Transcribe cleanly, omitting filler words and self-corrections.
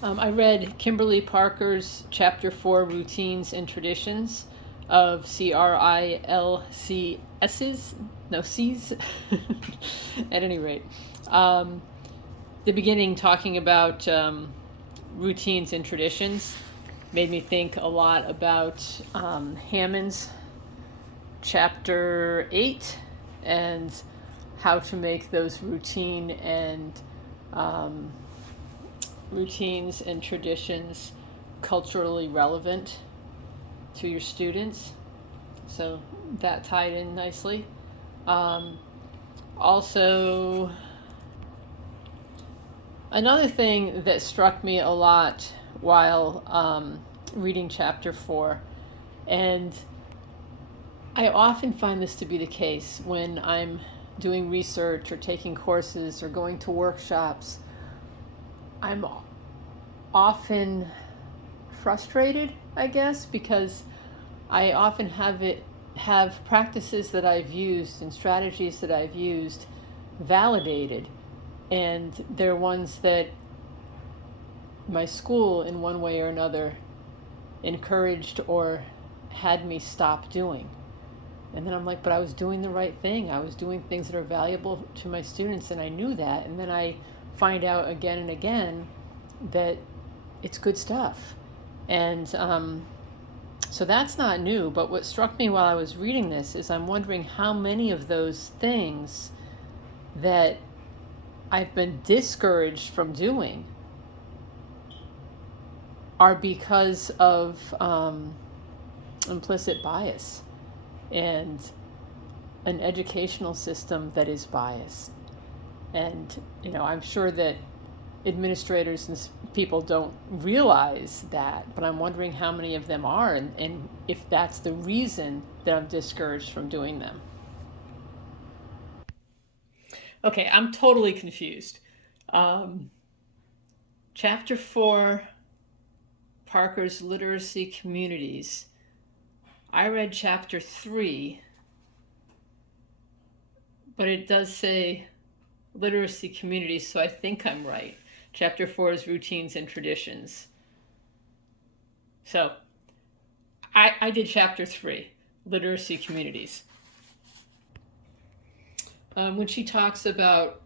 I read Kimberly Parker's Chapter 4, Routines and Traditions of CRILCS's, no, C's, at any rate. Um, the beginning talking about routines and traditions made me think a lot about Hammond's Chapter 8 and how to make those um, routines and traditions culturally relevant to your students. So that tied in nicely. Um, Also, another thing that struck me a lot while reading chapter 4, and I often find this to be the case when I'm doing research or taking courses or going to workshops, I'm often frustrated, I guess, because I often have practices that I've used and strategies that I've used validated, and they're ones that my school in one way or another encouraged or had me stop doing. And then I'm like, but I was doing the right thing. I was doing things that are valuable to my students, and I knew that. And then I find out again and again that it's good stuff. And so that's not new. But what struck me while I was reading this is I'm wondering how many of those things that I've been discouraged from doing are because of implicit bias and an educational system that is biased. And, I'm sure that administrators and people don't realize that, but I'm wondering how many of them are, and if that's the reason that I'm discouraged from doing them. Okay, I'm totally confused. Um, Chapter 4, Parker's Literacy Communities. I read chapter 3, but it does say literacy communities, so I think I'm right. Chapter 4 is routines and traditions. So I did chapter 3, literacy communities. When she talks about